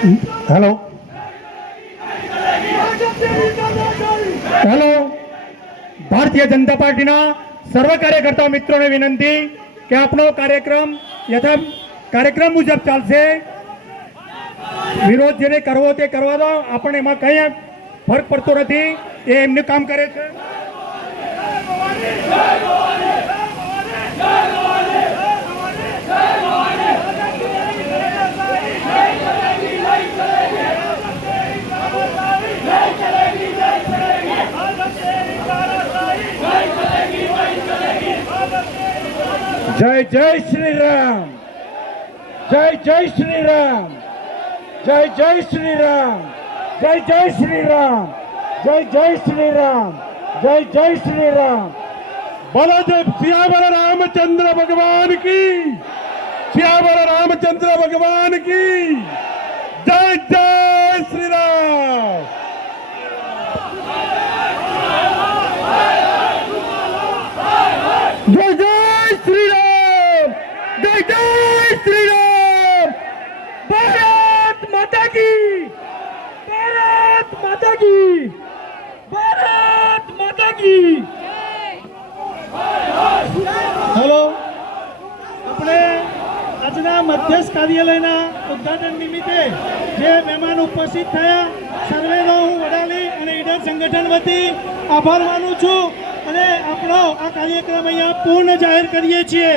Hello. Hello. Bharatiya Janata પાર્ટીના સર્વ કાર્યકર્તા મિત્રોને વિનંતી કે આપનો કાર્યક્રમ યથા કાર્યક્રમ મુજબ ચાલશે. વિરોધ જેને કરવો તે કરવા દો. આપણને એમાં કંઈ ફરક પડતો નથી. એ એમનું કામ કરે છે. జై జై శ్రీరామ్. జై జై శ్రీరామ్. జై జై శ్రీరామ్. జై జై శ్రీరామ్. జై జై శ్రీరామ్. జై జై శ్రీరామ్. బలదేవ్ శ్యామల రామచంద్ర భగవానికి. శ్యామల రామచంద్ర భగవానికి. జై జై કી ભારત માતા કી હેલો. આપણે આજના મધ્યસ્થ કાર્યાલયના ઉદ્ઘાટન નિમિત્તે જે મહેમાન ઉપસ્થિત થયા, સર્વેનો હું વડાલી અને ઈડર સંગઠન વતી આભાર માનું છું અને આપણો આ કાર્યક્રમ અહીંયા પૂર્ણ જાહેર કરીએ છીએ.